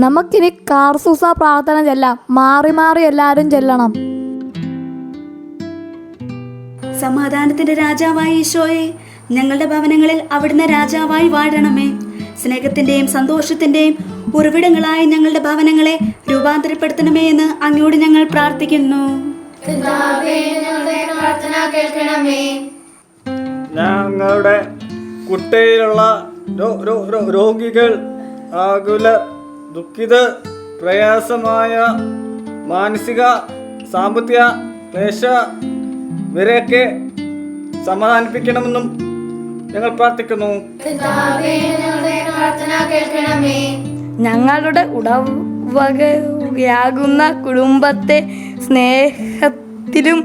നമുക്കിനി കാർസൂസ പ്രാർത്ഥന ചെല്ലാം. മാറി മാറി എല്ലാവരും ചെല്ലണം. സമാധാനത്തിന്റെ രാജാവായ ഈശോയെ, ഞങ്ങളുടെ ഭവനങ്ങളിൽ അവിടുന്ന് രാജാവായി വാഴണമേ. സ്നേഹത്തിന്റെയും സന്തോഷത്തിന്റെയും ഉറവിടങ്ങളായി ഞങ്ങളുടെ ഭവനങ്ങളെ രൂപാന്തരപ്പെടുത്തണമേ എന്ന് അങ്ങയോട് ഞങ്ങൾ പ്രാർത്ഥിക്കുന്നു. ഞങ്ങളുടെ കുട്ടിയിലുള്ള രോഗികൾ, ആകുല, ദുഃഖിത, പ്രയാസമായ മാനസിക സാമ്പത്തിക ക്ലേശ ഇവരെയൊക്കെ സമാധാനിപ്പിക്കണമെന്നും ഞങ്ങൾ പ്രാർത്ഥിക്കുന്നു. ഞങ്ങളുടെ ഉടവകയാകുന്ന കുടുംബത്തെ സ്നേഹത്തിലും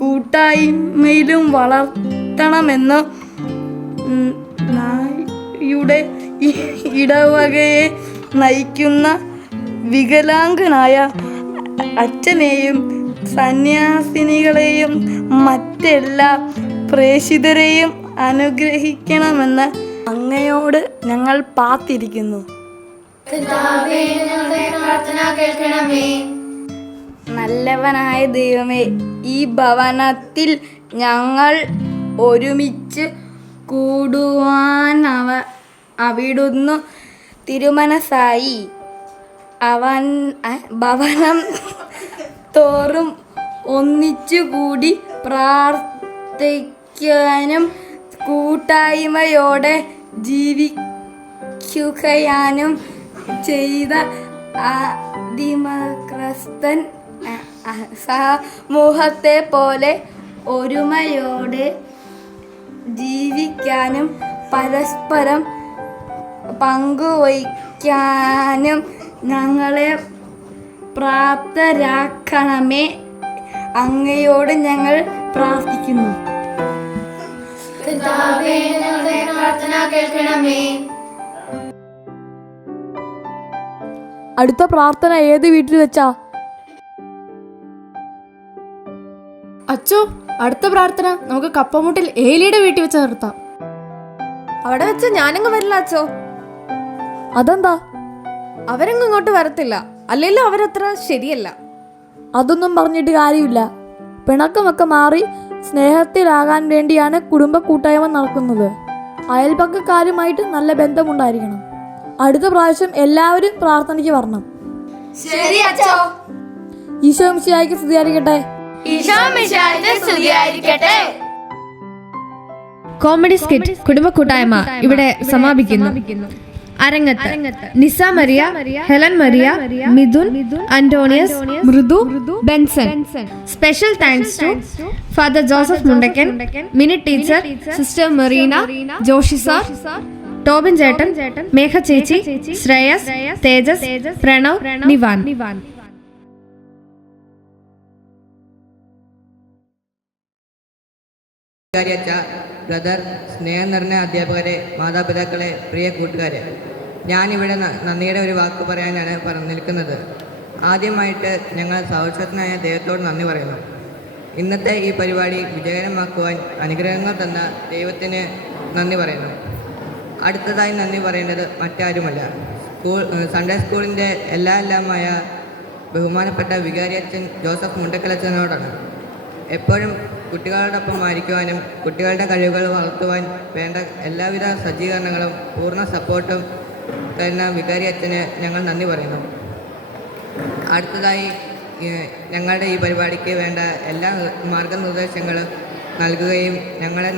കൂട്ടായ്മയിലും വളർത്തണമെന്ന് നായുടെ ഇടവകയെ നയിക്കുന്ന വികലാംഗനായ അച്ഛനെയും സന്യാസിനികളെയും മറ്റെല്ലാ പ്രേക്ഷിതരെയും അനുഗ്രഹിക്കണമെന്ന് അങ്ങയോട് ഞങ്ങൾ പ്രാർത്ഥിക്കുന്നു. നല്ലവനായ ദൈവമേ, ഈ ഭവനത്തിൽ ഞങ്ങൾ ഒരുമിച്ച് കൂടുവാൻ അവിടുന്ന് തിരുമനസ്സായി. ഭവനം തോറും ഒന്നിച്ചുകൂടി പ്രാർത്ഥിക്കാനും കൂട്ടായ്മയോടെ ജീവിക്കുകയാനും ചെയ്ത ആദിമക്രിസ്തൻ സമൂഹത്തെ പോലെ ഒരുമയോടെ ജീവിക്കാനും പരസ്പരം പങ്കുവയ്ക്കാനും ഞങ്ങളെ പ്രാപ്തരാക്കണമേ. അങ്ങയോട് ഞങ്ങൾ പ്രാർത്ഥിക്കുന്നു. അടുത്ത പ്രാർത്ഥന ഏത് വീട്ടിൽ വെച്ചാ? അച്ചോ, അടുത്ത പ്രാർത്ഥന നമുക്ക് കപ്പമുട്ടിൽ ഏലിയുടെ വീട്ടിൽ വെച്ച് നിർത്താം. അവിടെ വെച്ച് ഞാനങ്ങ് വരില്ല അച്ചോ. അതെന്താ? അവരങ്ങ് ഇങ്ങോട്ട് വരത്തില്ല. അല്ലെങ്കിലും അവരത്ര ശരിയല്ല. അതൊന്നും പറഞ്ഞിട്ട് കാര്യമില്ല. പിണക്കമൊക്കെ മാറി സ്നേഹത്തിലാകാൻ വേണ്ടിയാണ് കുടുംബ കൂട്ടായ്മ നടക്കുന്നത്. അയൽപക്കക്കാരുമായിട്ട് നല്ല ബന്ധമുണ്ടായിരിക്കണം. അടുത്ത പ്രാവശ്യം എല്ലാവരും പ്രാർത്ഥനയ്ക്ക് വരണം. ഈശോ മിശിഹായ്ക്ക് സ്തുതിയായിരിക്കട്ടെ. കോമഡി സ്കിറ്റ് കുടുംബ കൂട്ടായ്മ ഇവിടെ സമാപിക്കുന്നു. അരങ്ങത്ത് Nisa Maria, Helen Maria, Mithun, Antonius, Mridu, Benson. Special thanks to father Joseph Mundakkan, Mini teacher, sister Merina, Joshi sir, Tobin ചേട്ടൻ, മേഘ ചേച്ചി, ശ്രേയസ്, തേജസ്, പ്രണവ്, നിവാൻ. ബ്രദർ, സ്നേഹം നിറഞ്ഞ അധ്യാപകരെ, മാതാപിതാക്കളെ, പ്രിയ കൂട്ടുകാരെ, ഞാനിവിടെ നന്ദിയുടെ ഒരു വാക്ക് പറയാനാണ് നിൽക്കുന്നത്. ആദ്യമായിട്ട് ഞങ്ങൾ സാക്ഷാത്നായ ദൈവത്തോട് നന്ദി പറയുന്നു. ഇന്നത്തെ ഈ പരിപാടി വിജയകരമാക്കുവാൻ അനുഗ്രഹങ്ങൾ തന്ന ദൈവത്തിന് നന്ദി പറയുന്നു. അടുത്തതായി നന്ദി പറയേണ്ടത് മറ്റാരുമല്ല, സൺഡേ സ്കൂളിൻ്റെ എല്ലാമായ ബഹുമാനപ്പെട്ട വികാരി അച്ഛൻ ജോസഫ് മുണ്ടക്കലച്ചനോടാണ്. എപ്പോഴും കുട്ടികളോടൊപ്പം ആയിരിക്കുവാനും കുട്ടികളുടെ കഴിവുകൾ വളർത്തുവാൻ വേണ്ട എല്ലാവിധ സജ്ജീകരണങ്ങളും പൂർണ്ണ സപ്പോർട്ടും തരുന്ന വികാരി അച്ഛന് ഞങ്ങൾ നന്ദി പറയുന്നു. അടുത്തതായി ഞങ്ങളുടെ ഈ പരിപാടിക്ക് വേണ്ട എല്ലാ മാർഗനിർദ്ദേശങ്ങളും നൽകുകയും ഞങ്ങളെ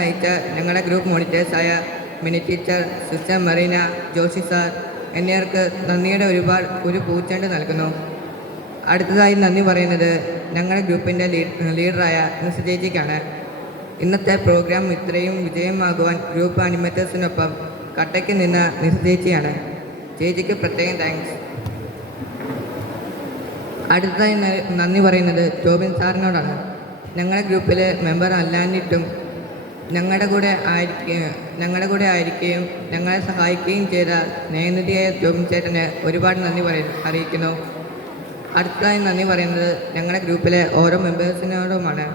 നയിച്ച ഞങ്ങളുടെ ഗ്രൂപ്പ് മോണിറ്റേഴ്സായ Mini teacher, sister Merina, Joshi sir എന്നിവർക്ക് നന്ദിയുടെ ഒരു പൂച്ചെണ്ട് നൽകുന്നു. അടുത്തതായി നന്ദി പറയുന്നത് ഞങ്ങളുടെ ഗ്രൂപ്പിൻ്റെ ലീഡറായ മിസ് ചേച്ചിക്കാണ്. ഇന്നത്തെ പ്രോഗ്രാം ഇത്രയും വിജയമാകുവാൻ ഗ്രൂപ്പ് അനിമേറ്റേഴ്സിനൊപ്പം കട്ടയ്ക്ക് നിന്ന മിസ് ചേച്ചിയാണ്. ചേച്ചിക്ക് പ്രത്യേകം താങ്ക്സ്. അടുത്തതായി നന്ദി പറയുന്നത് ടോബിൻ സാറിനോടാണ്. ഞങ്ങളുടെ ഗ്രൂപ്പിലെ മെമ്പർ അല്ലാഞ്ഞിട്ടും ഞങ്ങളുടെ കൂടെ ആയിരിക്കുകയും ഞങ്ങളെ സഹായിക്കുകയും ചെയ്ത സ്നേഹനിധിയായ ടോബിൻ ചേട്ടന് ഒരുപാട് നന്ദി അറിയിക്കുന്നു. അടുത്തതായി നന്ദി പറയുന്നത് ഞങ്ങളുടെ ഗ്രൂപ്പിലെ ഓരോ മെമ്പേഴ്സിനോടുമാണ്.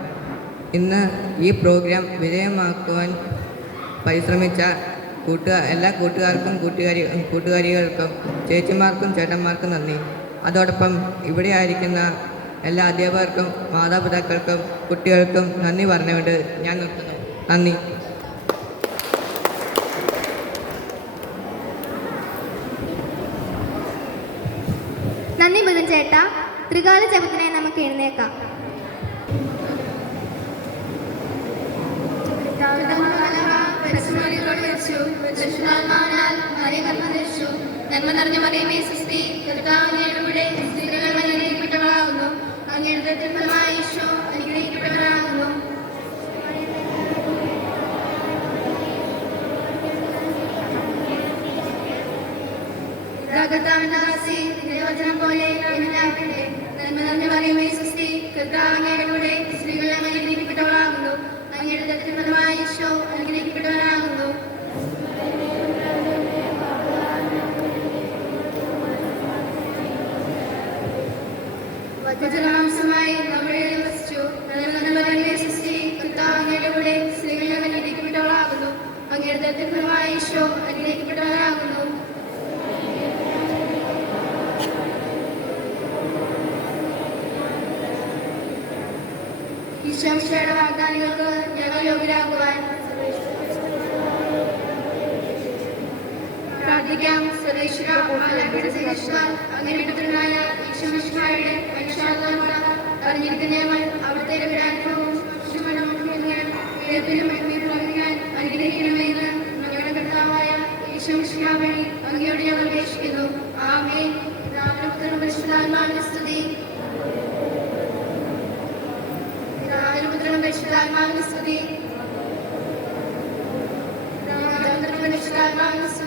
ഇന്ന് ഈ പ്രോഗ്രാം വിജയമാക്കുവാൻ പരിശ്രമിച്ച എല്ലാ കൂട്ടുകാർക്കും കൂട്ടുകാരികൾക്കും ചേച്ചിമാർക്കും ചേട്ടന്മാർക്കും നന്ദി. അതോടൊപ്പം ഇവിടെ ആയിരിക്കുന്ന എല്ലാ അധ്യാപകർക്കും മാതാപിതാക്കൾക്കും കുട്ടികൾക്കും നന്ദി പറഞ്ഞുകൊണ്ട് ഞാൻ നിർത്തുന്നു. നന്ദി. നന്ദി ബുധൻ ചേട്ടാ. ത്രികാല ജപത്തിനായി നമുക്ക് എഴുന്നേക്കാം. നന്മ നിറഞ്ഞ മറിയമേ സ്വസ്തി, കർത്താവ് അങ്ങയുടെ സ്ത്രീകൾ അനുഗ്രഹിക്കപ്പെട്ടവളാകുന്നു. അങ്ങയുടെ ഫലമായ ഈശോ അനുഗ്രഹിക്കപ്പെട്ടവനാകുന്നു. കർത്താവിന്റെ ദാസി, നിന്റെ വചനം പോലെ എന്നിലാകട്ടെ. നന്മ നിറഞ്ഞ മറിയമേ സ്വസ്തി, കർത്താവ് അങ്ങയുടെ സ്ത്രീകൾ അനുഗ്രഹിക്കപ്പെട്ടവളാകുന്നു. അങ്ങയുടെ ഫലമായ ഈശോ അനുഗ്രഹിക്കപ്പെട്ടവനാകുന്നു. വചനമാംസമായി നമ്മുടെ ഇടയിൽ വസിച്ചു. കർത്താവ് സ്ത്രീകൾ അനുഗ്രഹിക്കപ്പെട്ടവളാകുന്നു. അങ്ങയുടെ ഫലമായ ഈശോ അനുഗ്രഹിക്കപ്പെട്ടവനാകുന്നു. ഈശോയുടെ വാഗ്ദാനങ്ങൾക്ക് ഞങ്ങൾ യോഗ്യരാകുവാൻ പ്രാർത്ഥിക്കാം. സർവേശ്വര അങ്ങനെ പുത്രനായ ഈശോയുടെ മനുഷ്യാവതാരം അറിഞ്ഞിരിക്കുന്ന ഞങ്ങൾ അവിടുത്തെ അനുഗ്രഹിക്കണമെന്ന് ഞങ്ങളുടെ കർത്താവായ ഈശോ വഴി അങ്ങയോട് ഞങ്ങൾ അപേക്ഷിക്കുന്നു. ആമേൻ. പുത്രനും പരിശുദ്ധാത്മാവിന്റെ സ്തുതി. പുത്രനും പരിശുദ്ധാത്മാവിന്റെ സ്തുതി.